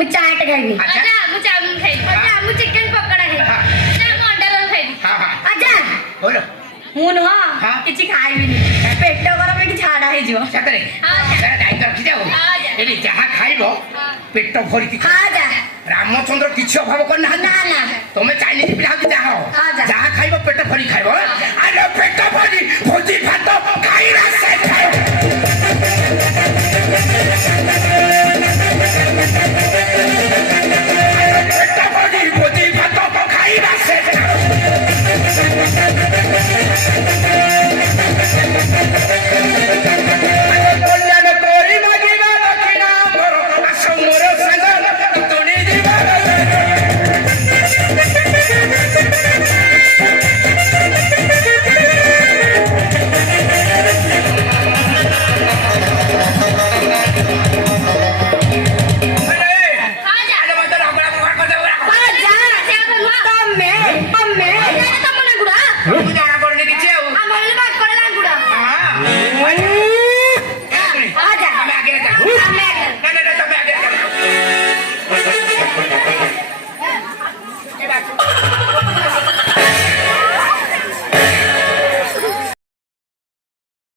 ମୁଁ ଚାଟ ଖାଇବି। ଆଚ୍ଛା ମୁଁ ଚାଉମିନ ଖାଇବି। ଆଚ୍ଛା ମୁଁ ଚିକେନ ପକୋଡା ଖାଇବି। ଆଚ୍ଛା ମୁଁ ଅଣ୍ଡା ରୋଲ ଖାଇବି। ଆଚ୍ଛା बोलो ମୁଁ ନୁହଁ କିଛି ଖାଇବିନି ପେଟ ଗରମ ହେଇକି ଝାଡା ହେଇଯିବ। सतरे दायित्व रखी जाओ एटी जहाँ खाइब पेट भरिकी आजा रामचंद्र किसी अभाव कर ना ना ना तुम्हें चाइनीज पिला होती जाओ जहाँ खाइब पेट भरी खाइब आलो पेट भरी भोजी भात खाइला से खाइब